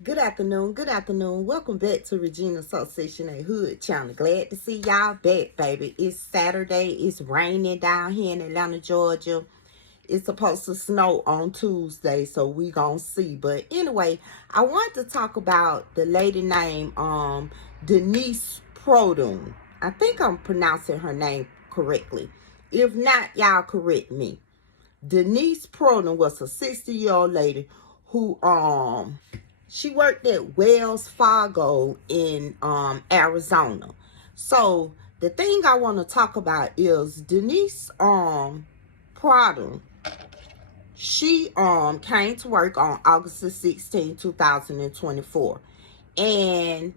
Good afternoon, good afternoon. Welcome back to Regina Association A Hood channel. Glad to see y'all back, baby. It's Saturday. It's raining down here in Atlanta, Georgia. It's supposed to snow on Tuesday, so we gonna see. But anyway, I want to talk about the lady named Denise Produm. I think I'm pronouncing her name correctly. If not, y'all correct me. Denise Produm was a 60-year-old lady who she worked at Wells Fargo in Arizona. So the thing I want to talk about is Denise Produm. She came to work on August the 16th, 2024. And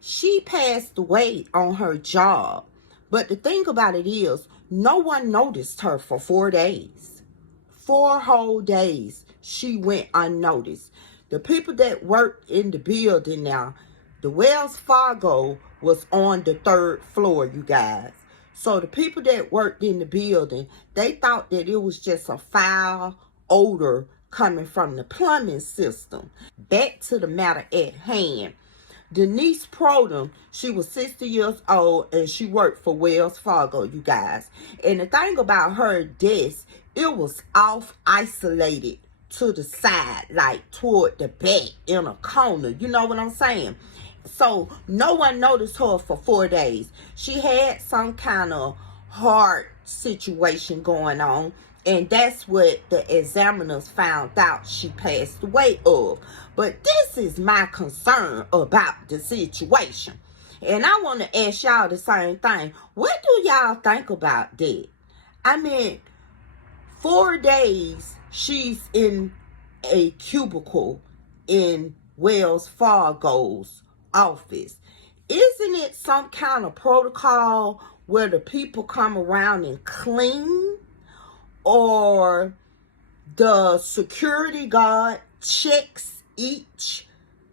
she passed away on her job. But the thing about it is, no one noticed her for 4 days. 4 whole days she went unnoticed. The people that worked in the building now, the Wells Fargo was on the 3rd floor, you guys. So the people that worked in the building, they thought that it was just a foul odor coming from the plumbing system. Back to the matter at hand. Denise Produm, she was 60 years old and she worked for Wells Fargo, you guys. And the thing about her desk, it was off isolated to the side, like toward the back in a corner. You know what I'm saying? So no one noticed her for 4 days. She had some kind of heart situation going on. And that's what the examiners found out she passed away of. But this is my concern about the situation. And I want to ask y'all the same thing. What do y'all think about that? I mean, 4 days she's in a cubicle in Wells Fargo's office. Isn't it some kind of protocol where the people come around and clean? Or the security guard checks each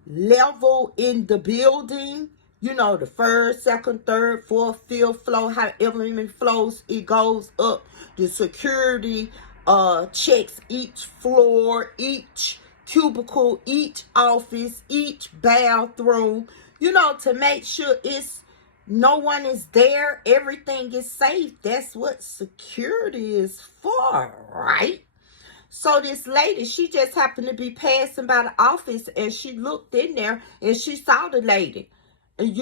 level in the building? You know, the first, second, third, fourth, fifth floor, however many floors it goes up. The security checks each floor, each cubicle, each office, each bathroom, you know, to make sure no one is there, everything is safe. That's what security is for, right? So this lady, she just happened to be passing by the office and she looked in there and she saw the lady. And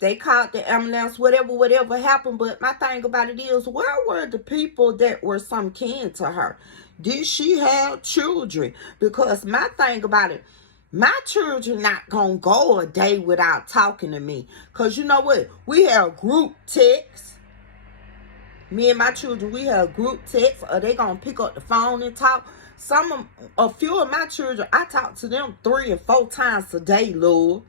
they called the ambulance, whatever happened. But my thing about it is, where were the people that were some kin to her? Did she have children? Because my thing about it, my children not gonna go a day without talking to me. Because you know what? We have group texts. Me and my children, we have group texts. Or they gonna pick up the phone and talk. A few of my children, I talk to them 3 and 4 times a day, Lord.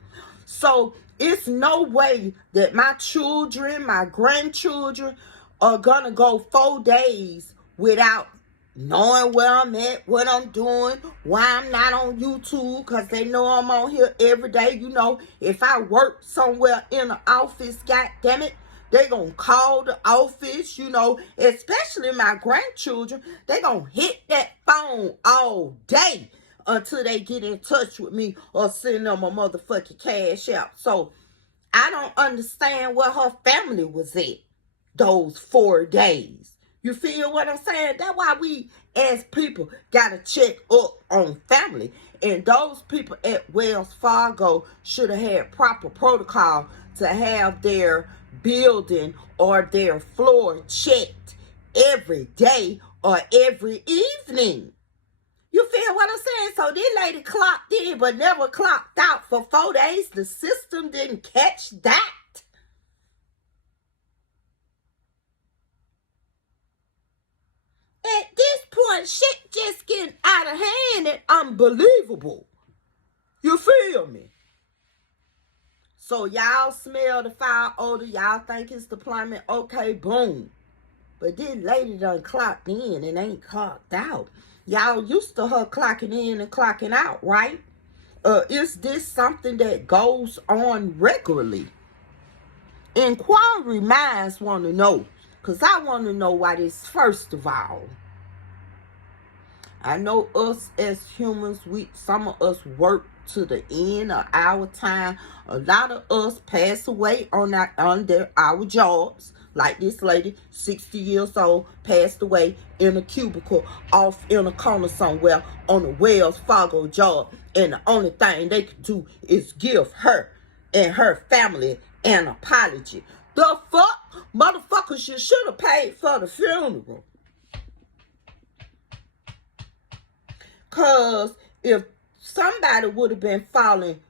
So it's no way that my children, my grandchildren are gonna go 4 days without knowing where I'm at, what I'm doing, why I'm not on YouTube, because they know I'm on here every day. You know, if I work somewhere in an office, god damn it, they gonna call the office, you know, especially my grandchildren. They gonna hit that phone all day until they get in touch with me or send them a motherfucking cash out. So I don't understand where her family was at those 4 days. You feel what I'm saying? That's why we as people gotta check up on family. And those people at Wells Fargo should have had proper protocol to have their building or their floor checked every day or every evening. You feel what I'm saying? So this lady clocked in but never clocked out for 4 days. The system didn't catch that. At this point, shit just getting out of hand and unbelievable. You feel me? So y'all smell the foul odor. Y'all think it's the plumbing. Okay, boom. But this lady done clocked in and ain't clocked out. Y'all used to her clocking in and clocking out, right? Is this something that goes on regularly? Inquiry minds want to know. Because I want to know why this, first of all. I know us as humans, some of us work to the end of our time. A lot of us pass away on our jobs. Like this lady, 60 years old, passed away in a cubicle off in a corner somewhere on a Wells Fargo job. And the only thing they could do is give her and her family an apology. The fuck? Motherfuckers, you should have paid for the funeral. Because if somebody would have been following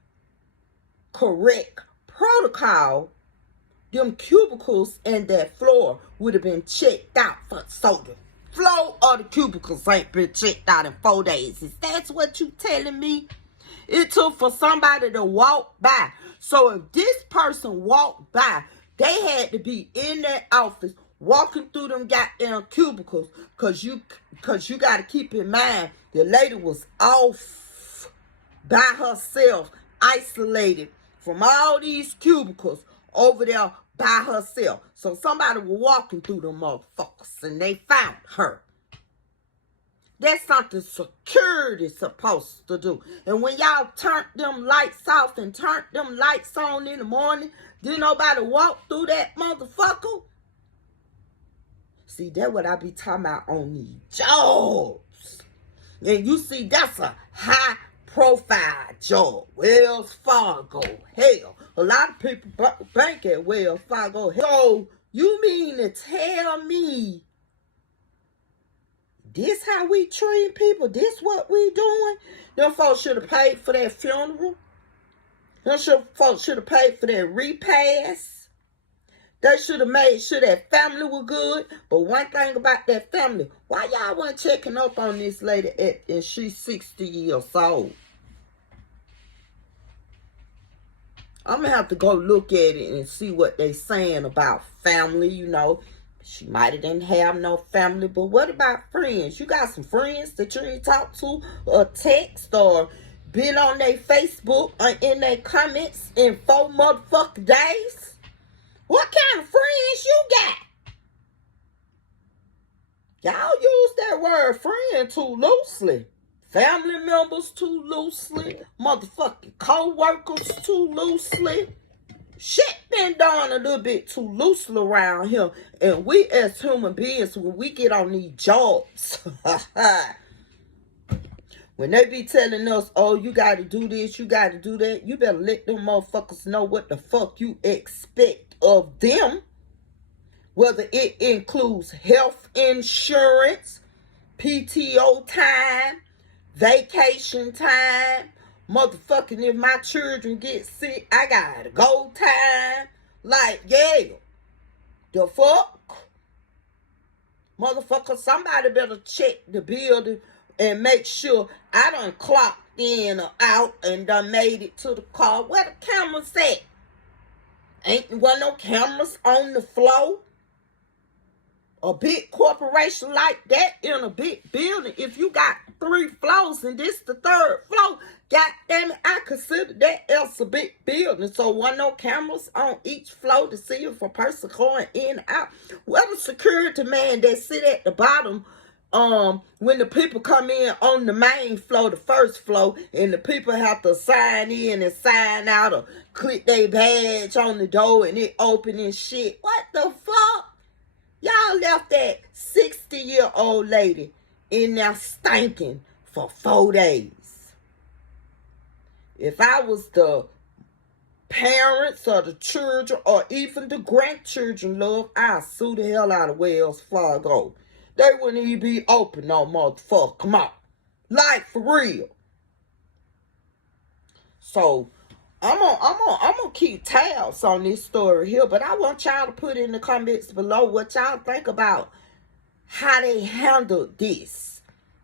correct protocol, them cubicles and that floor would have been checked out for soda. Floor or the cubicles ain't been checked out in 4 days. Is that what you telling me? It took for somebody to walk by. So if this person walked by, they had to be in that office walking through them goddamn cubicles, cause you gotta keep in mind the lady was off by herself, isolated from all these cubicles over there by herself. So somebody was walking through them motherfuckers and they found her. That's something security's supposed to do. And when y'all turned them lights off and turned them lights on in the morning, didn't nobody walk through that motherfucker? See, that's what I be talking about on these jobs. And you see, that's a high profile job. Wells Fargo. Hell, a lot of people bank at Wells Fargo. So, you mean to tell me this how we treat people? This what we doing? Them folks should have paid for that funeral. Them folks should have paid for that repast. They should have made sure that family was good. But one thing about that family, why y'all wasn't checking up on this lady and she's 60 years old? I'm going to have to go look at it and see what they saying about family, you know. She might have didn't have no family, but what about friends? You got some friends that you ain't talked to or text or been on their Facebook or in their comments in 4 motherfucking days? What kind of friends you got? Y'all use that word friend too loosely. Family members too loosely. Motherfucking co-workers too loosely. Shit been done a little bit too loosely around here. And we as human beings, when we get on these jobs, when they be telling us, oh, you got to do this, you got to do that, you better let them motherfuckers know what the fuck you expect of them, whether it includes health insurance, PTO time, vacation time, motherfucking if my children get sick, I gotta go time. Like, yeah, the fuck? Motherfucker, somebody better check the building and make sure I done clocked in or out and done made it to the car. Where the cameras at? Ain't no cameras on the floor. A big corporation like that in a big building, if you got 3 floors and this the 3rd floor, god damn it, I consider that else a big building. So wasn't no cameras on each floor to see if a person going in and out. What a security man that sit at the bottom when the people come in on the main floor, the 1st floor, and the people have to sign in and sign out or click their badge on the door and it open and shit. What the fuck? Y'all left that 60-year-old lady in there stinking for 4 days. If I was the parents or the children or even the grandchildren, love, I'd sue the hell out of Wells Fargo. They wouldn't even be open no motherfucker. Come on. Like, for real. So, I'm gonna keep tabs on this story here, but I want y'all to put in the comments below what y'all think about how they handled this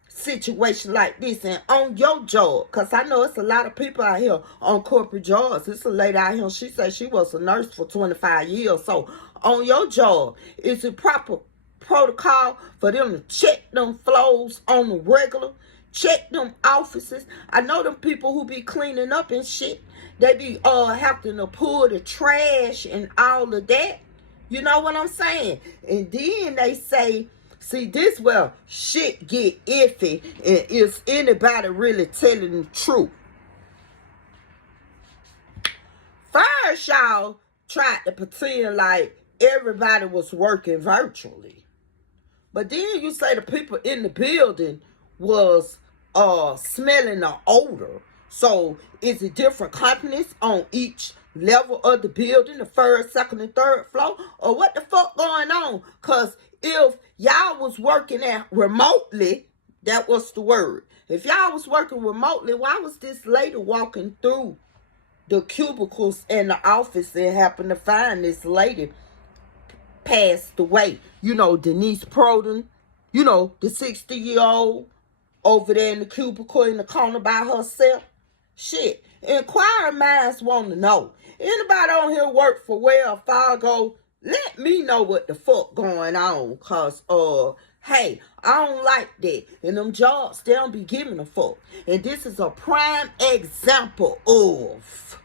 situation like this and on your job. Because I know it's a lot of people out here on corporate jobs. It's a lady out here, she said she was a nurse for 25 years. So, on your job, is it proper protocol for them to check them floors on the regular, check them offices? I know them people who be cleaning up and shit, they be having to pull the trash and all of that. You know what I'm saying? And then they say See, this where shit get iffy, and is anybody really telling the truth? First, y'all tried to pretend like everybody was working virtually. But then you say the people in the building was smelling the odor. So is it different companies on each level of the building, the first, second, and third floor? Or what the fuck going on? Because if y'all was working at remotely, that was the word. If y'all was working remotely, why was this lady walking through the cubicles in the office and happened to find this lady passed away? You know, Denise Proden, you know, the 60-year-old over there in the cubicle in the corner by herself. Shit. Inquiring minds want to know. Anybody on here work for Wells Fargo? Let me know what the fuck going on. Cause hey, I don't like that. And them jobs, they don't be giving a fuck. And this is a prime example of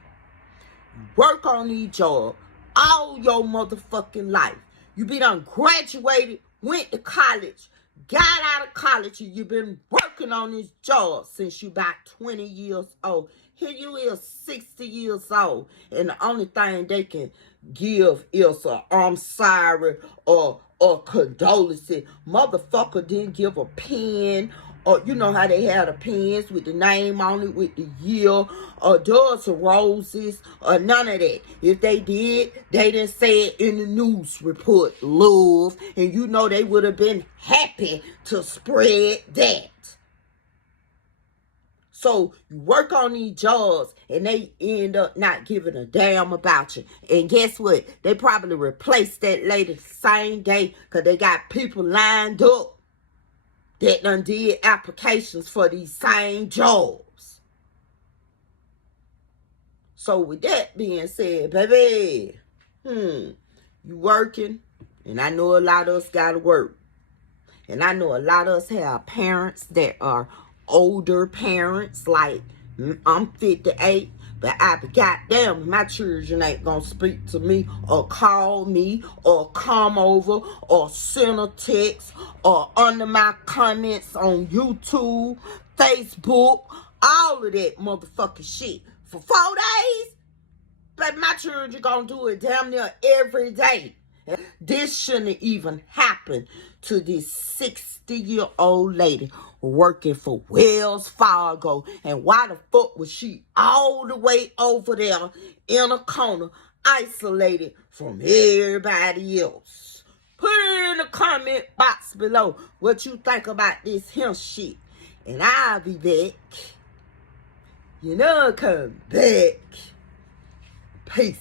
work on these jobs all your motherfucking life. You be done graduated, went to college, got out of college, and you've been working on this job since you about 20 years old. Here you is 60 years old, and the only thing they can give is a I'm sorry or condolences. Motherfucker didn't give a pen, or you know how they had the pens with the name on it, with the year, or dozen roses, or none of that. If they did, they didn't say it in the news report, love, and you know they would have been happy to spread that. So you work on these jobs and they end up not giving a damn about you. And guess what? They probably replaced that lady the same day because they got people lined up that done did applications for these same jobs. So with that being said, baby, you working, and I know a lot of us gotta work. And I know a lot of us have parents that are older parents, like I'm 58, but I be goddamn, my children ain't gonna speak to me or call me or come over or send a text or under my comments on YouTube, Facebook, all of that motherfucking shit for 4 days. But my children gonna do it damn near every day. This shouldn't even happen to this 60-year-old lady working for Wells Fargo. And why the fuck was she all the way over there in a corner, isolated from everybody else? Put it in the comment box below what you think about this here shit. And I'll be back. You know, come back. Peace.